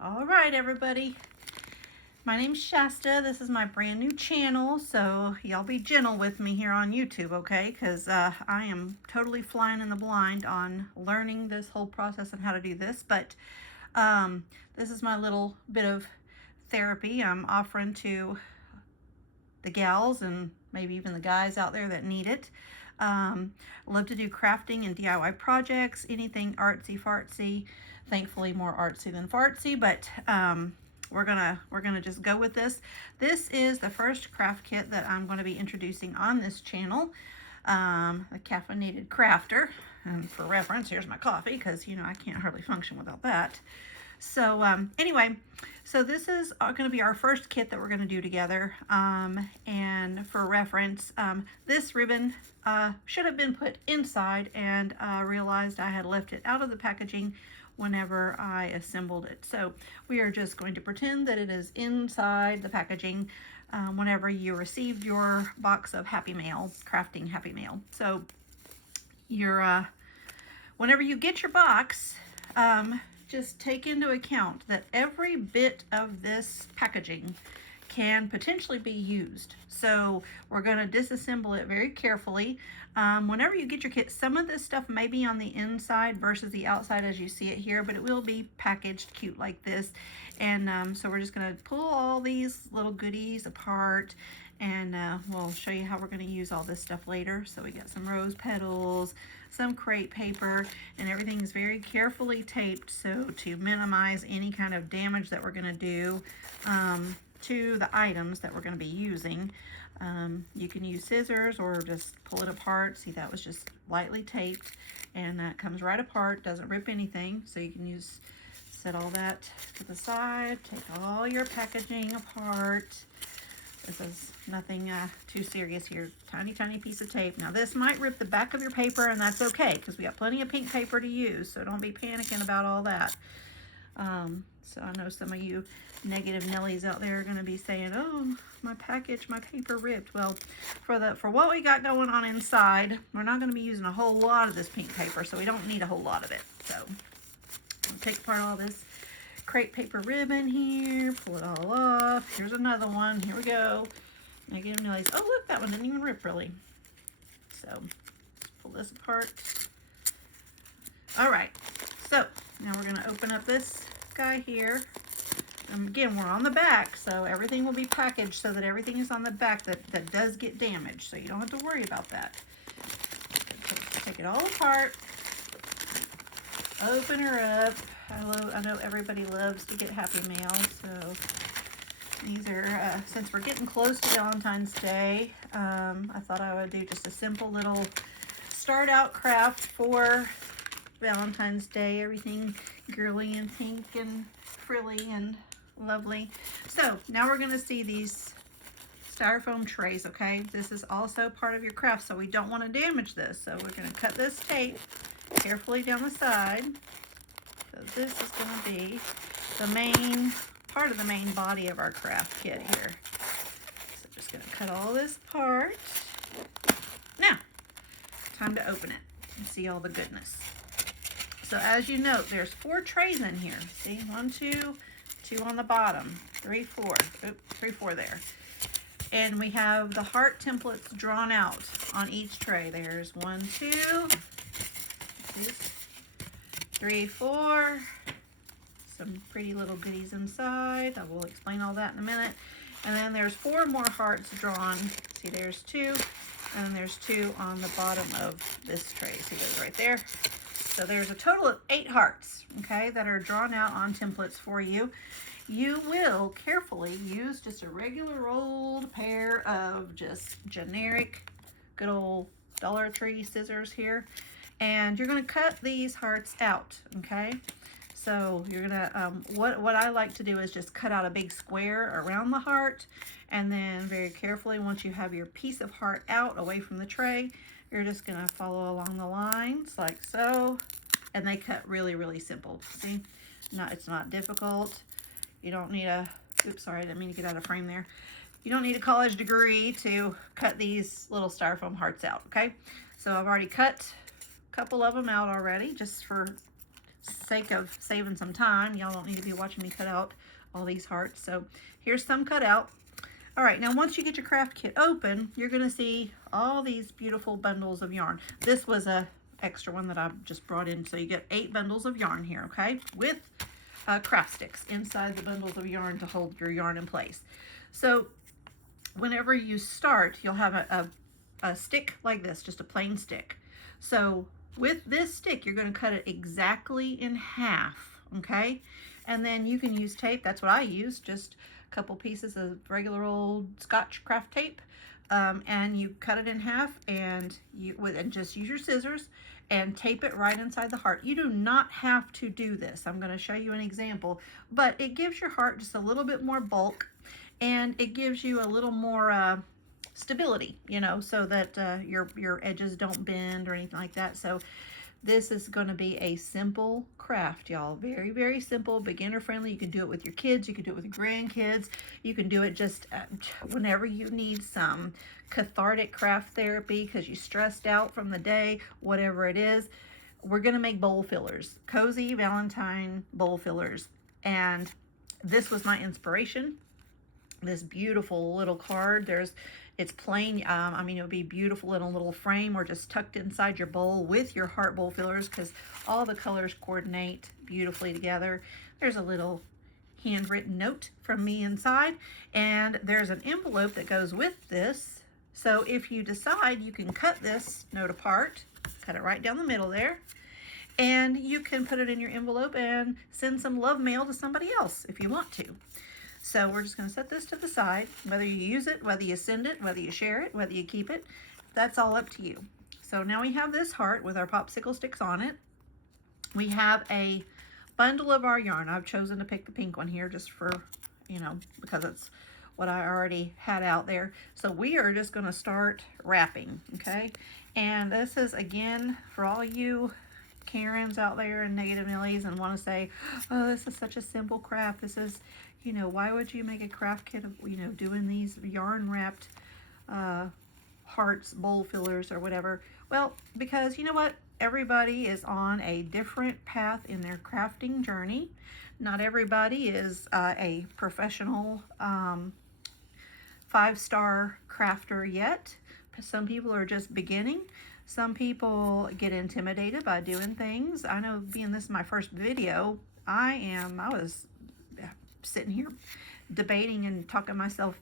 All right, everybody. My name's Shasta. This is my brand new channel, so y'all be gentle with me here on YouTube, okay? Because I am totally flying in the blind on learning this whole process and how to do this. But this is my little bit of therapy I'm offering to the gals and maybe even the guys out there that need it. I love to do crafting and DIY projects, anything artsy fartsy. Thankfully more artsy than fartsy, but we're gonna just go with this. This is the first craft kit that I'm going to be introducing on this channel, the Caffeinated Crafter. And for reference, here's my coffee because you know I can't hardly function without that. So anyway, so this is going to be our first kit that we're going to do together. And for reference, this ribbon should have been put inside, and realized I had left it out of the packaging whenever I assembled it. So we are just going to pretend that it is inside the packaging whenever you received your box of Happy Mail, crafting Happy Mail. So whenever you get your box, just take into account that every bit of this packaging can potentially be used. So we're going to disassemble it very carefully. Whenever you get your kit, some of this stuff may be on the inside versus the outside as you see it here, but it will be packaged cute like this. And so we're just going to pull all these little goodies apart, and we'll show you how we're going to use all this stuff later. So we got some rose petals, some crepe paper, and everything is very carefully taped so to minimize any kind of damage that we're going to do to the items that we're going to be using. You can use scissors or just pull it apart. See, that was just lightly taped, and that comes right apart, doesn't rip anything. So you can set all that to the side, take all your packaging apart. This is nothing too serious here. Tiny, tiny piece of tape. Now this might rip the back of your paper, and that's okay because we got plenty of pink paper to use, so don't be panicking about all that. So I know some of you negative Nellies out there are going to be saying, oh, my paper ripped. Well, for what we got going on inside, we're not going to be using a whole lot of this pink paper, so we don't need a whole lot of it. So I'll take apart all this crepe paper ribbon here, pull it all off. Here's another one. Here we go. Negative Nellies. Oh, look, that one didn't even rip really. So let's pull this apart. All right, so now we're going to open up this guy here. Again, we're on the back, so everything will be packaged so that everything is on the back that does get damaged, so you don't have to worry about that. Take it all apart, open her up. I know everybody loves to get Happy Mail, so these are, since we're getting close to Valentine's Day, I thought I would do just a simple little start out craft for Valentine's Day. Everything girly and pink and frilly and lovely. So now we're going to see these styrofoam trays, okay? This is also part of your craft, so we don't want to damage this. So we're going to cut this tape carefully down the side. So this is going to be the main part of the main body of our craft kit here. So just going to cut all this apart. Now, time to open it and see all the goodness. So as you note, there's 4 trays in here. See, 1, 2, 2 on the bottom, 3, 4. Oops, 3, 4 there. And we have the heart templates drawn out on each tray. There's 1, 2, 3, 4. Some pretty little goodies inside. I will explain all that in a minute. And then there's 4 more hearts drawn. See, there's 2, and then there's 2 on the bottom of this tray. See those right there? So there's a total of 8 hearts, okay, that are drawn out on templates for you. You will carefully use just a regular old pair of just generic, good old Dollar Tree scissors here. And you're going to cut these hearts out, okay? So you're going to, what I like to do is just cut out a big square around the heart. And then very carefully, once you have your piece of heart out away from the tray, you're just going to follow along the lines like so. And they cut really, really simple. See? It's not difficult. You don't need oops, sorry, I didn't mean to get out of frame there. You don't need a college degree to cut these little styrofoam hearts out, okay? So I've already cut a couple of them out already just for sake of saving some time, y'all don't need to be watching me cut out all these hearts. So here's some cut out. All right, now once you get your craft kit open, you're gonna see all these beautiful bundles of yarn. This was a extra one that I just brought in. So you get 8 bundles of yarn here, okay? With craft sticks inside the bundles of yarn to hold your yarn in place. So whenever you start, you'll have a stick like this, just a plain stick. So with this stick, you're going to cut it exactly in half, okay? And then you can use tape. That's what I use, just a couple pieces of regular old Scotch craft tape. And you cut it in half, and just use your scissors and tape it right inside the heart. You do not have to do this. I'm going to show you an example, but it gives your heart just a little bit more bulk, and it gives you a little more stability, you know, so that your edges don't bend or anything like that. So this is going to be a simple craft, y'all. Very, very simple, beginner friendly. You can do it with your kids. You can do it with your grandkids. You can do it just whenever you need some cathartic craft therapy because you stressed out from the day, whatever it is. We're going to make bowl fillers, cozy Valentine bowl fillers. And this was my inspiration. This beautiful little card. It's plain. I mean, it would be beautiful in a little frame or just tucked inside your bowl with your heart bowl fillers because all the colors coordinate beautifully together. There's a little handwritten note from me inside, and there's an envelope that goes with this. So if you decide, you can cut this note apart, cut it right down the middle there, and you can put it in your envelope and send some love mail to somebody else if you want to. So we're just going to set this to the side. Whether you use it, whether you send it, whether you share it, whether you keep it, that's all up to you. So now we have this heart with our popsicle sticks on it. We have a bundle of our yarn. I've chosen to pick the pink one here just for, you know, because it's what I already had out there. So we are just going to start wrapping, okay? And this is, again, for all you Karens out there and negative Nellies and want to say, oh, this is such a simple craft. This is, you know, why would you make a craft kit of, you know, doing these yarn wrapped hearts, bowl fillers or whatever? Well, because you know what? Everybody is on a different path in their crafting journey. Not everybody is a professional 5-star crafter yet. Some people are just beginning. Some people get intimidated by doing things. I know, being this is my first video, I was sitting here debating and talking myself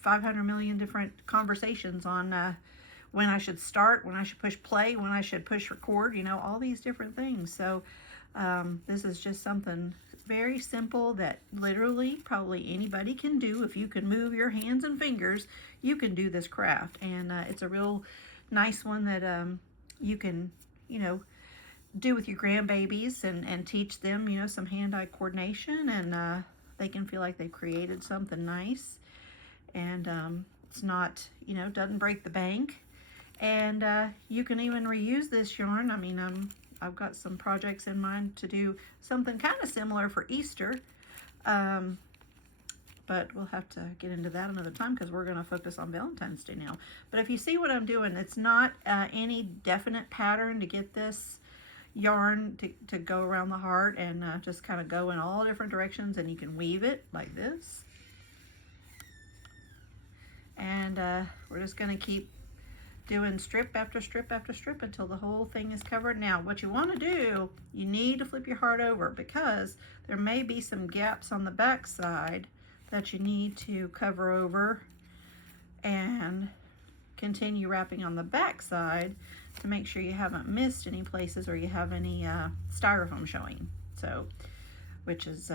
500 million different conversations on when I should start, when I should push play, when I should push record, you know, all these different things. So this is just something very simple that literally probably anybody can do. If you can move your hands and fingers, you can do this craft. And it's a real nice one that you can, you know, do with your grandbabies and teach them, you know, some hand-eye coordination, and they can feel like they've created something nice. And it's not, you know, doesn't break the bank. And you can even reuse this yarn. I mean, I've got some projects in mind to do something kind of similar for Easter. But we'll have to get into that another time because we're going to focus on Valentine's Day now. But if you see what I'm doing, it's not any definite pattern to get this yarn to go around the heart, and just kind of go in all different directions, and you can weave it like this. And we're just going to keep doing strip after strip after strip until the whole thing is covered. Now, what you want to do, you need to flip your heart over because there may be some gaps on the back side that you need to cover over, and continue wrapping on the back side to make sure you haven't missed any places or you have any styrofoam showing. So, which is,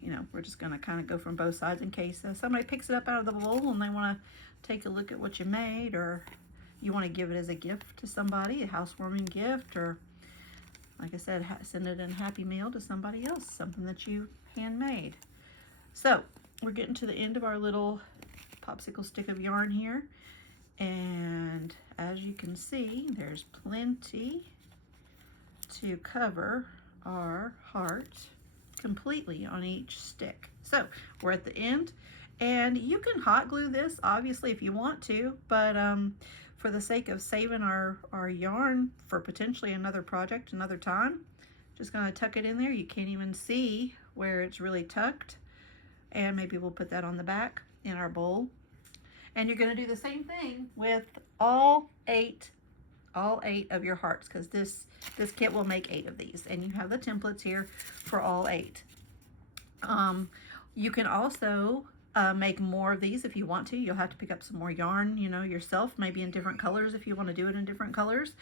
you know, we're just going to kind of go from both sides in case somebody picks it up out of the bowl and they want to take a look at what you made, or you want to give it as a gift to somebody, a housewarming gift, or like I said, send it in happy mail to somebody else, something that you handmade. So we're getting to the end of our little popsicle stick of yarn here, and as you can see, there's plenty to cover our heart completely on each stick. So we're at the end, and you can hot glue this obviously if you want to, but for the sake of saving our yarn for potentially another project another time, Just gonna tuck it in there. You can't even see where it's really tucked. And maybe we'll put that on the back in our bowl. And you're gonna do the same thing with all eight of your hearts, because this kit will make 8 of these, and you have the templates here for all 8. You can also make more of these if you want to. You'll have to pick up some more yarn, you know, yourself, maybe in different colors if you want to do it in different colors.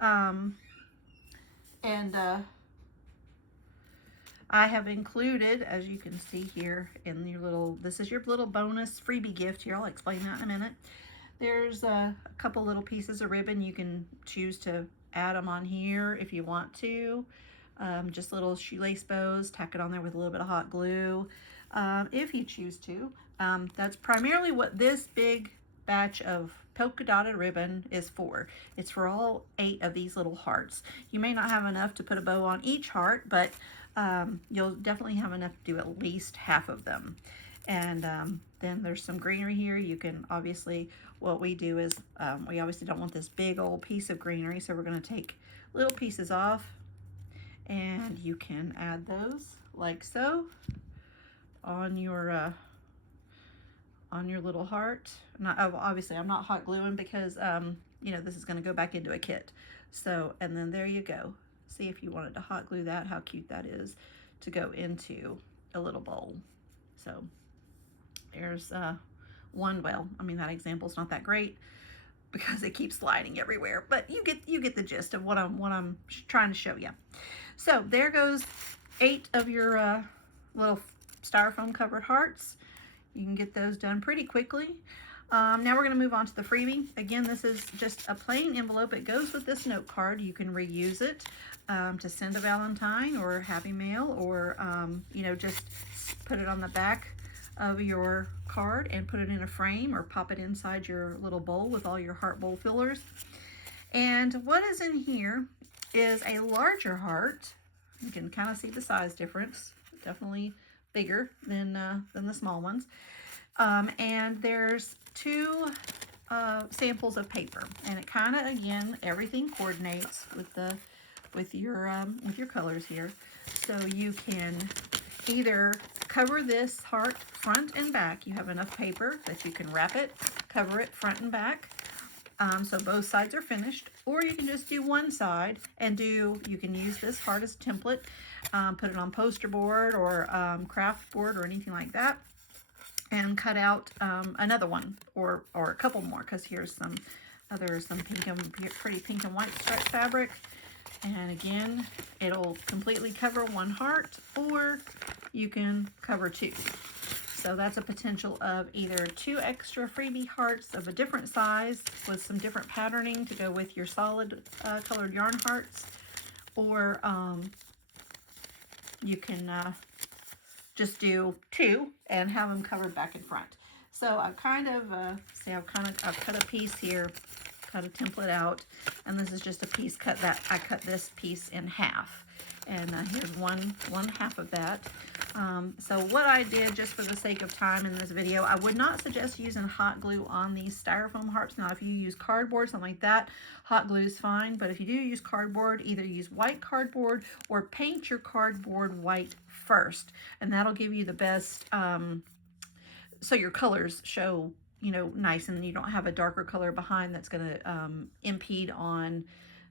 I have included, as you can see here in your little, this is your little bonus freebie gift here. I'll explain that in a minute. There's a couple little pieces of ribbon. You can choose to add them on here if you want to. Just little shoelace bows, tack it on there with a little bit of hot glue if you choose to. That's primarily what this big batch of polka dotted ribbon is for. It's for all 8 of these little hearts. You may not have enough to put a bow on each heart, but you'll definitely have enough to do at least half of them. And then there's some greenery here. You can obviously, what we do is we obviously don't want this big old piece of greenery, so we're going to take little pieces off, and you can add those like so on your little heart. Obviously I'm not hot gluing because you know, this is going to go back into a kit. So, and then there you go. See if you wanted to hot glue that, how cute that is to go into a little bowl. So there's one. Well, I mean, that example's not that great because it keeps sliding everywhere, but you get the gist of what I'm trying to show you. So there goes 8 of your little styrofoam covered hearts. You can get those done pretty quickly. Now we're going to move on to the freebie. Again, this is just a plain envelope. It goes with this note card. You can reuse it to send a Valentine or Happy Mail, or you know, just put it on the back of your card and put it in a frame, or pop it inside your little bowl with all your heart bowl fillers. And what is in here is a larger heart. You can kind of see the size difference. Definitely bigger than the small ones. And there's 2 samples of paper, and it kind of, again, everything coordinates with your colors here. So you can either cover this heart front and back. You have enough paper that you can wrap it, cover it front and back, so both sides are finished, or you can just do one side and you can use this heart as a template, put it on poster board or craft board or anything like that, and cut out another one or a couple more, because here's some pretty pink and white striped fabric. And again, it'll completely cover one heart, or you can cover 2. So that's a potential of either 2 extra freebie hearts of a different size with some different patterning to go with your solid colored yarn hearts, or you can just do 2 and have them covered back and front. So I've kind of, I've cut a piece here, cut a template out, and this is just a piece cut that I cut this piece in half, and here's one half of that. So what I did, just for the sake of time in this video, I would not suggest using hot glue on these styrofoam hearts. Now, if you use cardboard, something like that, hot glue is fine, but if you do use cardboard, either use white cardboard or paint your cardboard white first, and that'll give you the best, so your colors show, you know, nice, and you don't have a darker color behind that's going to impede on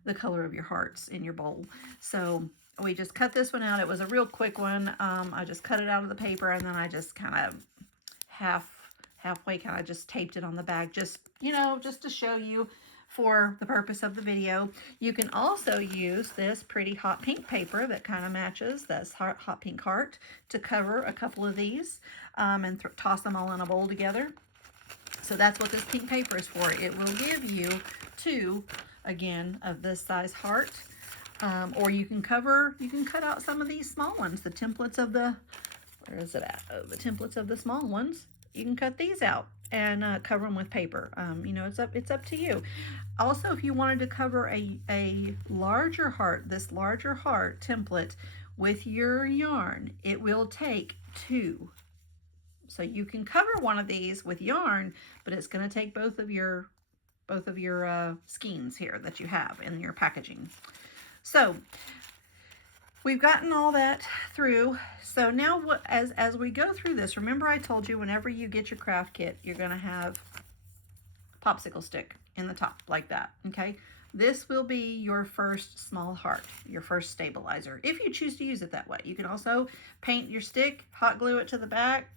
the color of your hearts in your bowl. So we just cut this one out. It was a real quick one. I just cut it out of the paper, and then I just kind of halfway kind of just taped it on the back, just, you know, just to show you for the purpose of the video. You can also use this pretty hot pink paper that kind of matches this hot pink heart to cover a couple of these, and toss them all in a bowl together. So that's what this pink paper is for. It will give you 2, again, of this size heart. Or you can cut out some of these small ones, the templates of the, where is it at? Oh, the templates of the small ones. You can cut these out and cover them with paper. You know, it's up to you. Also, if you wanted to cover a larger heart, this larger heart template with your yarn, it will take 2. So you can cover one of these with yarn, but it's going to take both of your skeins here that you have in your packaging. So We've gotten all that through. So now what, as we go through this, remember I told you whenever you get your craft kit, you're going to have popsicle stick in the top like that, okay? This will be your first small heart, your first stabilizer, if you choose to use it that way. You can also paint your stick, hot glue it to the back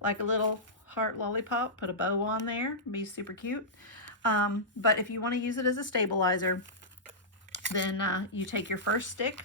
like a little heart lollipop, put a bow on there, be super cute. But if you want to use it as a stabilizer, then you take your first stick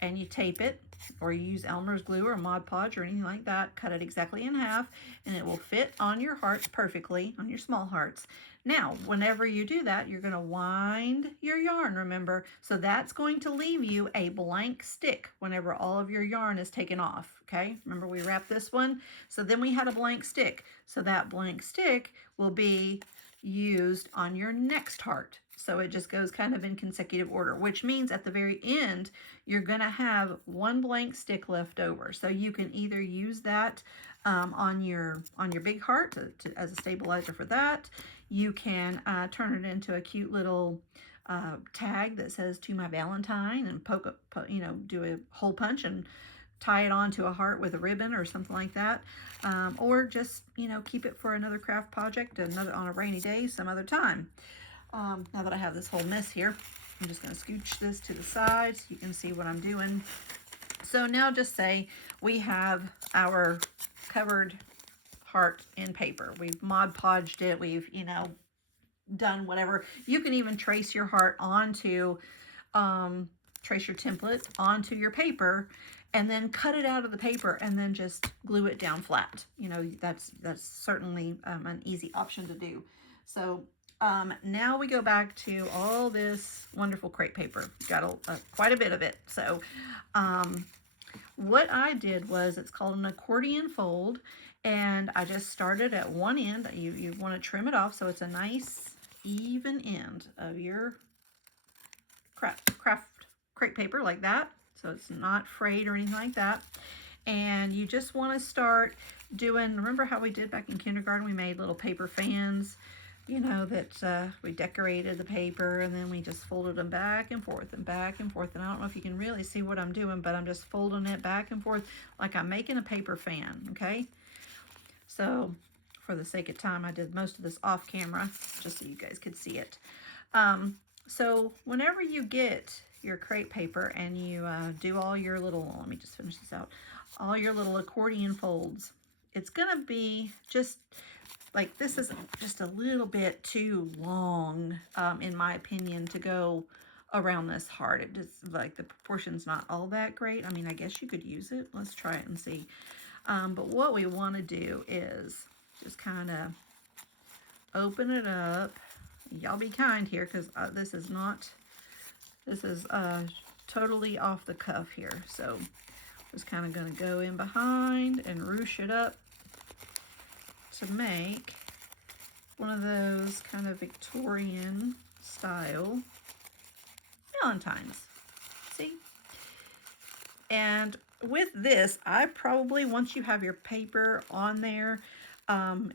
and you tape it, or you use Elmer's glue or Mod Podge or anything like that. Cut it exactly in half, and it will fit on your hearts perfectly, on your small hearts. Now, whenever you do that, you're going to wind your yarn, remember? So that's going to leave you a blank stick whenever all of your yarn is taken off, okay? Remember we wrapped this one? So then we had a blank stick. So that blank stick will be used on your next heart. So it just goes kind of in consecutive order, which means at the very end, you're going to have one blank stick left over. So you can either use that on your big heart as a stabilizer for that. You can turn it into a cute little tag that says "To My Valentine" and do a hole punch and tie it onto a heart with a ribbon or something like that, or just keep it for another craft project, on a rainy day some other time. Now that I have this whole mess here, I'm just going to scooch this to the side so you can see what I'm doing. So now just say we have our covered heart in paper. We've Mod Podged it. We've, done whatever. You can even trace your heart onto, trace your template onto your paper and then cut it out of the paper and then just glue it down flat. That's certainly an easy option to do. So now we go back to all this wonderful crepe paper. Got quite a bit of it. So what I did was, it's called an accordion fold, and I just started at one end. You want to trim it off so it's a nice even end of your craft crepe paper like that, so it's not frayed or anything like that. And you just want to start doing, remember how we did back in kindergarten? We made little paper fans, that we decorated the paper, and then we just folded them back and forth and back and forth. And I don't know if you can really see what I'm doing, but I'm just folding it back and forth like I'm making a paper fan, okay? So for the sake of time, I did most of this off camera just so you guys could see it. So whenever you get your crepe paper and you do all your little, let me just finish this out, all your little accordion folds, it's gonna be just like, this is just a little bit too long, in my opinion, to go around this heart. It just, like, the proportion's not all that great. I mean, I guess you could use it. Let's try it and see. But what we want to do is just kind of open it up. Y'all be kind here, because this is totally off the cuff here. So just kind of going to go in behind and ruche it up to make one of those kind of Victorian style valentines. See? And with this, I probably, once you have your paper on there,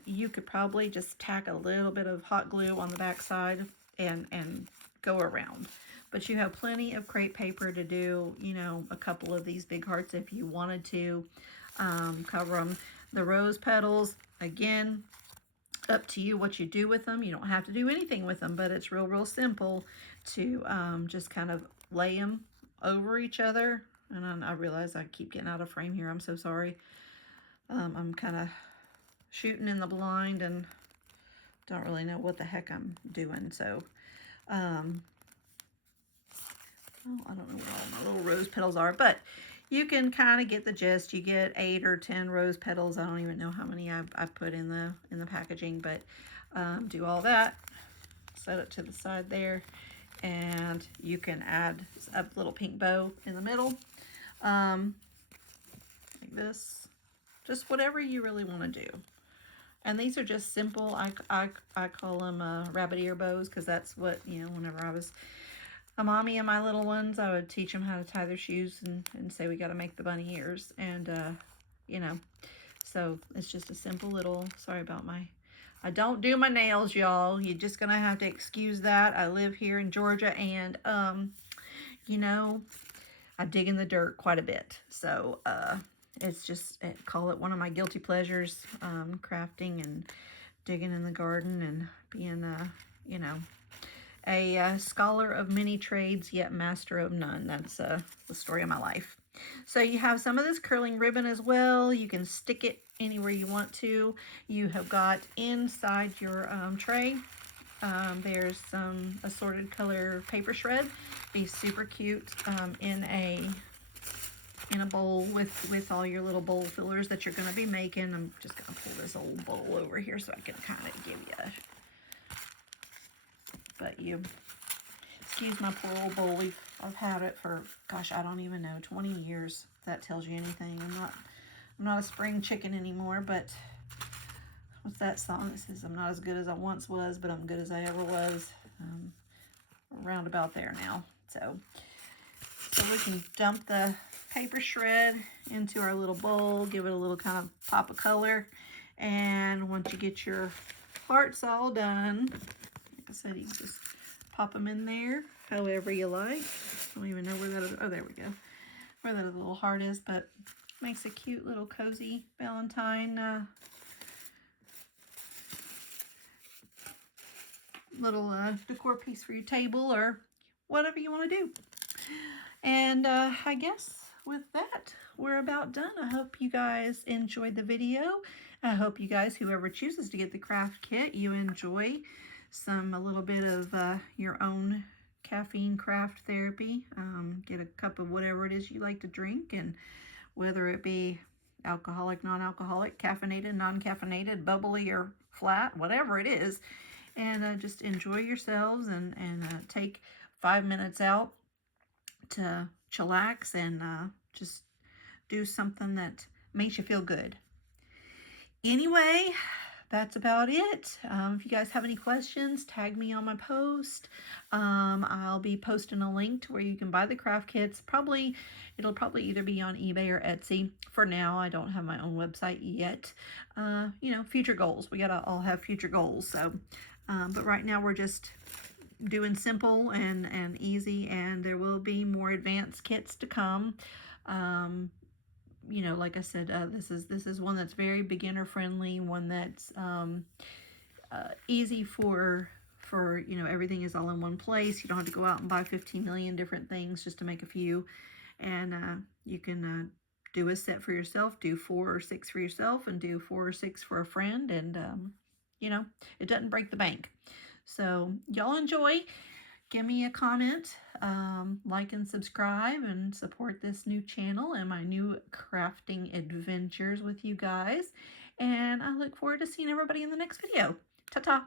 you could probably just tack a little bit of hot glue on the back side and go around. But you have plenty of crepe paper to do, a couple of these big hearts if you wanted to cover them. The rose petals, again, up to you what you do with them. You don't have to do anything with them, but it's real simple to just kind of lay them over each other. And I realize I keep getting out of frame here. I'm so sorry. I'm kind of shooting in the blind and don't really know what the heck I'm doing. So, I don't know what all my little rose petals are, but you can kind of get the gist. You get 8 or 10 rose petals. I don't even know how many I put in the packaging, but do all that. Set it to the side there, and you can add a little pink bow in the middle, like this. Just whatever you really want to do. And these are just simple. I call them rabbit ear bows, because that's what, whenever I was a mommy and my little ones, I would teach them how to tie their shoes and say we got to make the bunny ears. And, so it's just a simple little, sorry about I don't do my nails, y'all. You're just going to have to excuse that. I live here in Georgia, and, I dig in the dirt quite a bit. So it's just, call it one of my guilty pleasures, crafting and digging in the garden and being, you know, a scholar of many trades, yet master of none. That's the story of my life. So you have some of this curling ribbon as well. You can stick it anywhere you want to. You have got inside your tray, there's some assorted color paper shred. Be super cute in a bowl with all your little bowl fillers that you're going to be making. I'm just going to pull this old bowl over here so I can kind of give you a, but you, excuse my poor old bowl. I've had it for, gosh, I don't even know, 20 years. If that tells you anything. I'm not a spring chicken anymore, but what's that song? It says, I'm not as good as I once was, but I'm good as I ever was. Around about there now. So we can dump the paper shred into our little bowl, give it a little kind of pop of color. And once you get your hearts all done, like I said, you can just pop them in there however you like. I don't even know where that is. Oh, there we go. Where that little heart is, but makes a cute little cozy Valentine little decor piece for your table or whatever you want to do. And I guess with that, we're about done. I hope you guys enjoyed the video. I hope you guys, whoever chooses to get the craft kit, you enjoy a little bit of your own caffeine craft therapy. Get a cup of whatever it is you like to drink, and whether it be alcoholic, non-alcoholic, caffeinated, non-caffeinated, bubbly, or flat, whatever it is, and just enjoy yourselves and take 5 minutes out to chillax and just do something that makes you feel good. Anyway, that's about it. If you guys have any questions, tag me on my post. I'll be posting a link to where you can buy the craft kits. It'll probably either be on eBay or Etsy. For now, I don't have my own website yet. You know, future goals. We gotta all have future goals. So, but right now we're just doing simple and easy, and there will be more advanced kits to come. You know, like I said, this is one that's very beginner friendly, one that's easy for you know, everything is all in one place. You don't have to go out and buy 15 million different things just to make a few, and you can do a set for yourself, do 4 or 6 for yourself, and do 4 or 6 for a friend, and you know, it doesn't break the bank. So y'all enjoy. Give me a comment, like and subscribe, and support this new channel and my new crafting adventures with you guys. And I look forward to seeing everybody in the next video. Ta-ta!